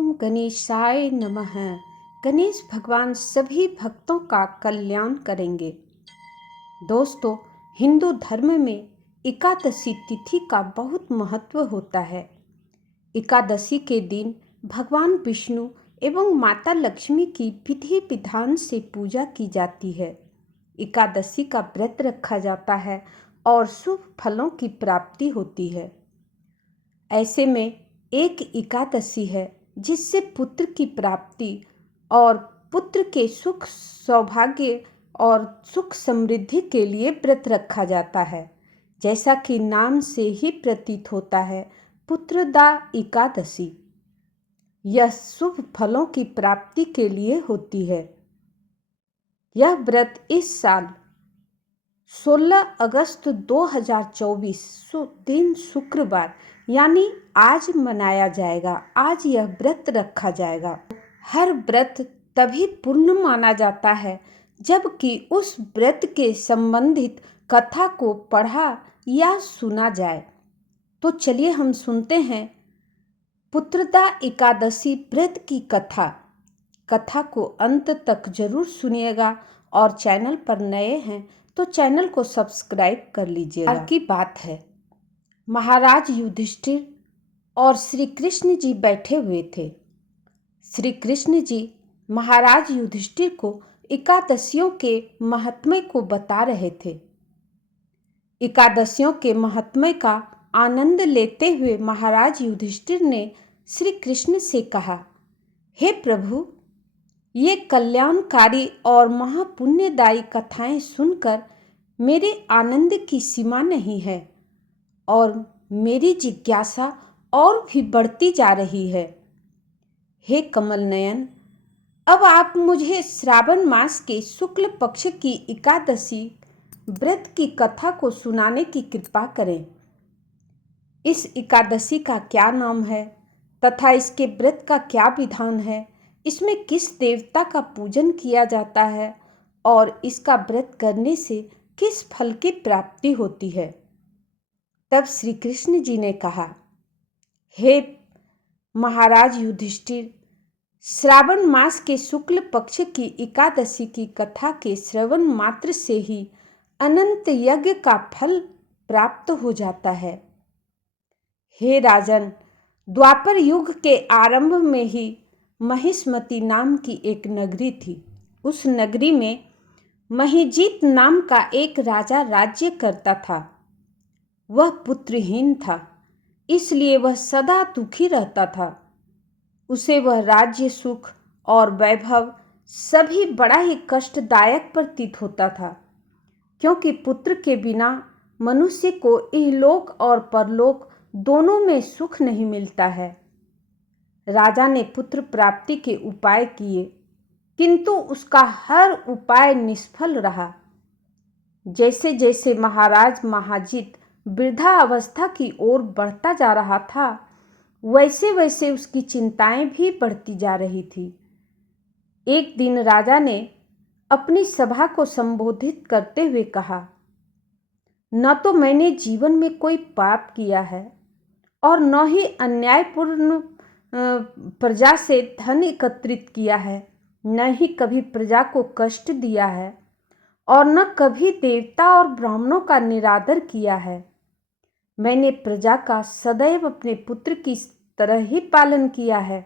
ओम गणेशाय नमः। गणेश भगवान सभी भक्तों का कल्याण करेंगे। दोस्तों, हिंदू धर्म में एकादशी तिथि का बहुत महत्व होता है। एकादशी के दिन भगवान विष्णु एवं माता लक्ष्मी की विधि विधान से पूजा की जाती है। एकादशी का व्रत रखा जाता है और शुभ फलों की प्राप्ति होती है। ऐसे में एक एकादशी है जिससे पुत्र की प्राप्ति और पुत्र के सुख सौभाग्य और सुख समृद्धि के लिए व्रत रखा जाता है। जैसा कि नाम से ही प्रतीत होता है, पुत्रदा एकादशी यह शुभ फलों की प्राप्ति के लिए होती है। यह व्रत इस साल 16 अगस्त 2024 दिन शुक्रवार यानी आज मनाया जाएगा। आज यह व्रत रखा जाएगा। हर व्रत तभी पूर्ण माना जाता है जबकि उस व्रत के संबंधित कथा को पढ़ा या सुना जाए। तो चलिए हम सुनते हैं पुत्रदा एकादशी व्रत की कथा को अंत तक जरूर सुनिएगा और चैनल पर नए हैं तो चैनल को सब्सक्राइब कर लीजिएगा। की बात है, महाराज युधिष्ठिर और श्री कृष्ण जी बैठे हुए थे। श्री कृष्ण जी महाराज युधिष्ठिर को एकादशियों के महात्म्य को बता रहे थे। एकादशियों के महात्म्य का आनंद लेते हुए महाराज युधिष्ठिर ने श्री कृष्ण से कहा, हे प्रभु, ये कल्याणकारी और महापुण्यदायी कथाएं सुनकर मेरे आनंद की सीमा नहीं है और मेरी जिज्ञासा और भी बढ़ती जा रही है। हे कमल नयन, अब आप मुझे श्रावण मास के शुक्ल पक्ष की एकादशी व्रत की कथा को सुनाने की कृपा करें। इस एकादशी का क्या नाम है तथा इसके व्रत का क्या विधान है, इसमें किस देवता का पूजन किया जाता है और इसका व्रत करने से किस फल की प्राप्ति होती है। तब श्री कृष्ण जी ने कहा, हे महाराज युधिष्ठिर, श्रावण मास के शुक्ल पक्ष की एकादशी की कथा के श्रवण मात्र से ही अनंत यज्ञ का फल प्राप्त हो जाता है। हे राजन, द्वापर युग के आरंभ में ही महिष्मति नाम की एक नगरी थी। उस नगरी में महिजीत नाम का एक राजा राज्य करता था। वह पुत्रहीन था, इसलिए वह सदा दुखी रहता था। उसे वह राज्य सुख और वैभव सभी बड़ा ही कष्टदायक प्रतीत होता था, क्योंकि पुत्र के बिना मनुष्य को इहलोक और परलोक दोनों में सुख नहीं मिलता है। राजा ने पुत्र प्राप्ति के उपाय किए, किंतु उसका हर उपाय निष्फल रहा। जैसे जैसे महाराज महाजित वृद्धा अवस्था की ओर बढ़ता जा रहा था, वैसे वैसे उसकी चिंताएं भी बढ़ती जा रही थी। एक दिन राजा ने अपनी सभा को संबोधित करते हुए कहा, न तो मैंने जीवन में कोई पाप किया है और न ही अन्यायपूर्ण प्रजा से धन एकत्रित किया है, न ही कभी प्रजा को कष्ट दिया है और न कभी देवता और ब्राह्मणों का निरादर किया है। मैंने प्रजा का सदैव अपने पुत्र की तरह ही पालन किया है।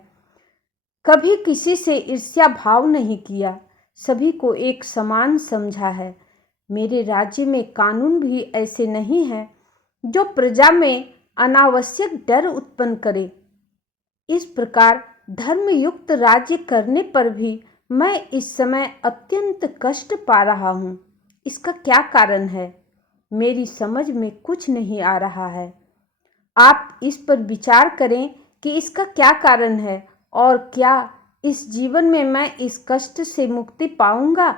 कभी किसी से ईर्ष्या भाव नहीं किया, सभी को एक समान समझा है। मेरे राज्य में कानून भी ऐसे नहीं है जो प्रजा में अनावश्यक डर उत्पन्न करे। इस प्रकार धर्मयुक्त राज्य करने पर भी मैं इस समय अत्यंत कष्ट पा रहा हूँ। इसका क्या कारण है, मेरी समझ में कुछ नहीं आ रहा है। आप इस पर विचार करें कि इसका क्या कारण है और क्या इस जीवन में मैं इस कष्ट से मुक्ति पाऊंगा।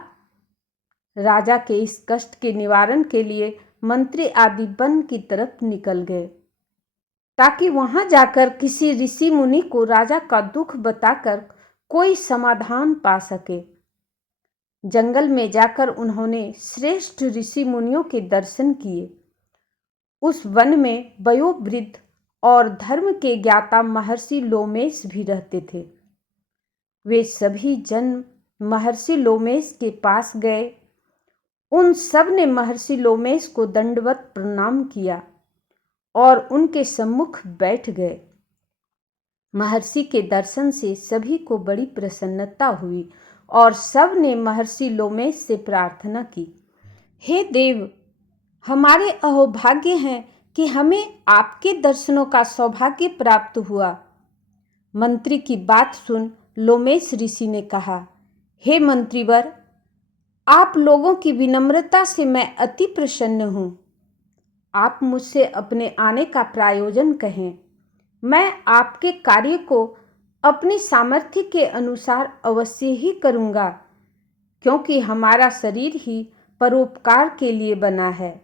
राजा के इस कष्ट के निवारण के लिए मंत्री आदि वन की तरफ निकल गए, ताकि वहां जाकर किसी ऋषि मुनि को राजा का दुख बताकर कोई समाधान पा सके। जंगल में जाकर उन्होंने श्रेष्ठ ऋषि मुनियों के दर्शन किए। उस वन में वयोवृद्ध और धर्म के ज्ञाता महर्षि लोमेश भी रहते थे। वे सभी जन महर्षि लोमेश के पास गए। उन सब ने महर्षि लोमेश को दंडवत प्रणाम किया और उनके सम्मुख बैठ गए। महर्षि के दर्शन से सभी को बड़ी प्रसन्नता हुई और सब ने महर्षि लोमेश से प्रार्थना की, हे देव, हमारे अहोभाग्य हैं कि हमें आपके दर्शनों का सौभाग्य प्राप्त हुआ। मंत्री की बात सुन लोमेश ऋषि ने कहा, हे मंत्रीवर, आप लोगों की विनम्रता से मैं अति प्रसन्न हूँ। आप मुझसे अपने आने का प्रायोजन कहें। मैं आपके कार्य को अपनी सामर्थ्य के अनुसार अवश्य ही करूँगा, क्योंकि हमारा शरीर ही परोपकार के लिए बना है।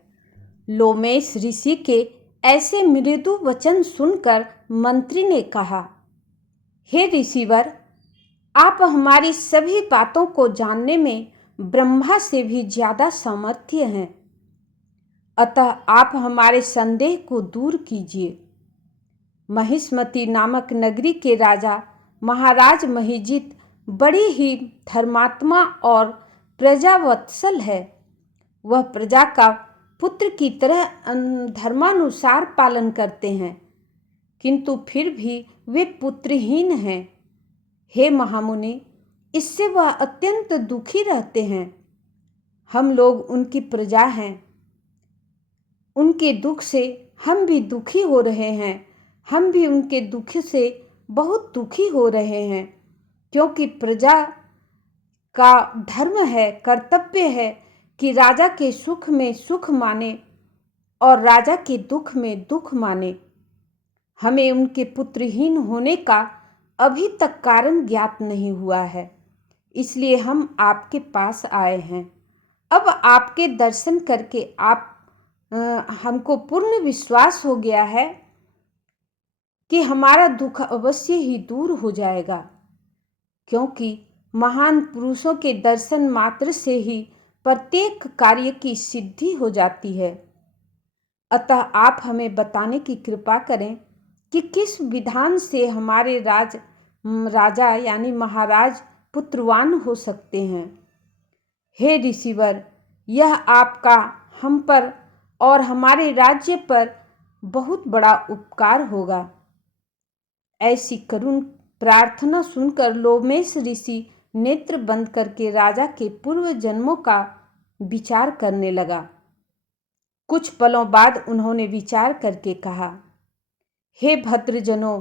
लोमेश ऋषि के ऐसे मृदु वचन सुनकर मंत्री ने कहा, हे ऋषिवर, आप हमारी सभी बातों को जानने में ब्रह्मा से भी ज्यादा सामर्थ्य हैं, अतः आप हमारे संदेह को दूर कीजिए। महिष्मति नामक नगरी के राजा महाराज महिजित बड़ी ही धर्मात्मा और प्रजावत्सल है। वह प्रजा का पुत्र की तरह धर्मानुसार पालन करते हैं, किंतु फिर भी वे पुत्रहीन हैं। हे महामुनि, इससे वह अत्यंत दुखी रहते हैं। हम लोग उनकी प्रजा हैं। उनके दुख से हम भी दुखी हो रहे हैं। हम भी उनके दुख से बहुत दुखी हो रहे हैं, क्योंकि प्रजा का धर्म है, कर्तव्य है कि राजा के सुख में सुख माने और राजा के दुख में दुख माने। हमें उनके पुत्रहीन होने का अभी तक कारण ज्ञात नहीं हुआ है, इसलिए हम आपके पास आए हैं। अब आपके दर्शन करके हमको पूर्ण विश्वास हो गया है कि हमारा दुख अवश्य ही दूर हो जाएगा, क्योंकि महान पुरुषों के दर्शन मात्र से ही प्रत्येक कार्य की सिद्धि हो जाती है। अतः आप हमें बताने की कृपा करें कि किस विधान से हमारे राजा यानी महाराज पुत्रवान हो सकते हैं। हे ऋषिवर, यह आपका हम पर और हमारे राज्य पर बहुत बड़ा उपकार होगा। ऐसी करुण प्रार्थना सुनकर लोमेश ऋषि नेत्र बंद करके राजा के पूर्व जन्मों का विचार करने लगा। कुछ पलों बाद उन्होंने विचार करके कहा, हे भद्रजनों,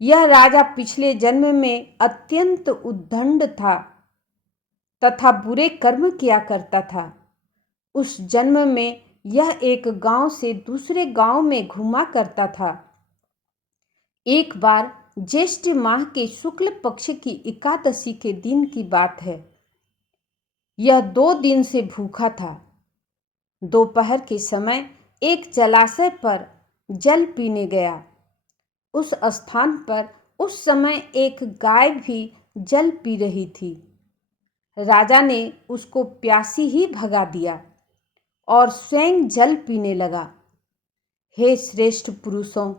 यह राजा पिछले जन्म में अत्यंत उद्दंड था तथा बुरे कर्म किया करता था। उस जन्म में यह एक गांव से दूसरे गांव में घूमा करता था। एक बार ज्येष्ठ माह के शुक्ल पक्ष की एकादशी के दिन की बात है। यह 2 दिन से भूखा था। दोपहर के समय एक जलाशय पर जल पीने गया। उस स्थान पर उस समय एक गाय भी जल पी रही थी। राजा ने उसको प्यासी ही भगा दिया और स्वयं जल पीने लगा। हे श्रेष्ठ पुरुषों,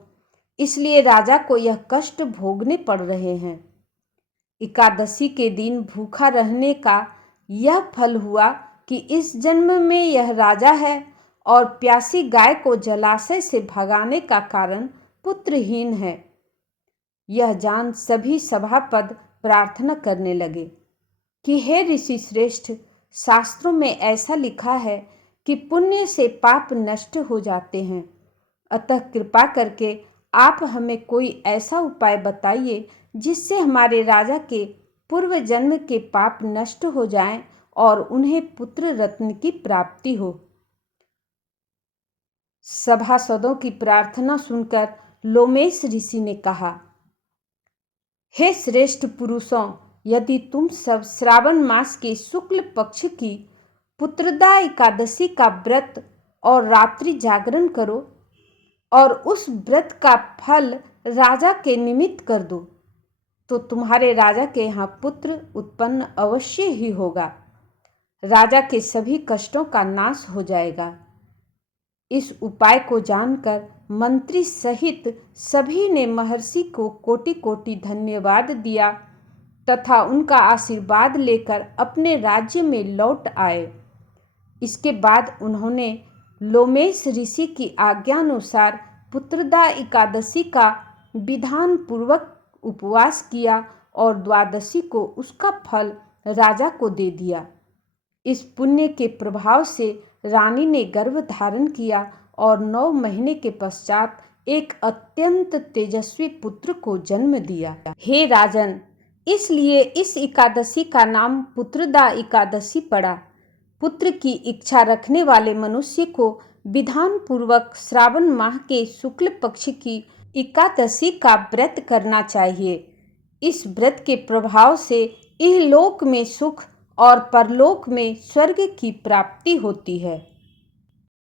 इसलिए राजा को यह कष्ट भोगने पड़ रहे हैं। एकादशी के दिन भूखा रहने का यह फल हुआ कि इस जन्म में यह राजा है और प्यासी गाय को जलाशय से भगाने का कारण पुत्रहीन है। यह जान सभी सभापद प्रार्थना करने लगे कि हे ऋषि श्रेष्ठ, शास्त्रों में ऐसा लिखा है कि पुण्य से पाप नष्ट हो जाते हैं। अतः कृपा करके आप हमें कोई ऐसा उपाय बताइए जिससे हमारे राजा के पूर्व जन्म के पाप नष्ट हो जाएं और उन्हें पुत्र रत्न की प्राप्ति हो। सभासदों की प्रार्थना सुनकर लोमेश ऋषि ने कहा, हे श्रेष्ठ पुरुषों, यदि तुम सब श्रावण मास के शुक्ल पक्ष की पुत्रदा एकादशी का व्रत और रात्रि जागरण करो और उस व्रत का फल राजा के निमित्त कर दो, तो तुम्हारे राजा के यहाँ पुत्र उत्पन्न अवश्य ही होगा। राजा के सभी कष्टों का नाश हो जाएगा। इस उपाय को जानकर मंत्री सहित सभी ने महर्षि को कोटि कोटि धन्यवाद दिया तथा उनका आशीर्वाद लेकर अपने राज्य में लौट आए। इसके बाद उन्होंने लोमेश ऋषि की आज्ञानुसार पुत्रदा एकादशी का विधान पूर्वक उपवास किया और द्वादशी को उसका फल राजा को दे दिया। इस पुण्य के प्रभाव से रानी ने गर्भ धारण किया और 9 महीने के पश्चात एक अत्यंत तेजस्वी पुत्र को जन्म दिया। हे राजन, इसलिए इस एकादशी का नाम पुत्रदा एकादशी पड़ा। पुत्र की इच्छा रखने वाले मनुष्य को विधान पूर्वक श्रावण माह के शुक्ल पक्ष की एकादशी का व्रत करना चाहिए। इस व्रत के प्रभाव से इहलोक में सुख और परलोक में स्वर्ग की प्राप्ति होती है।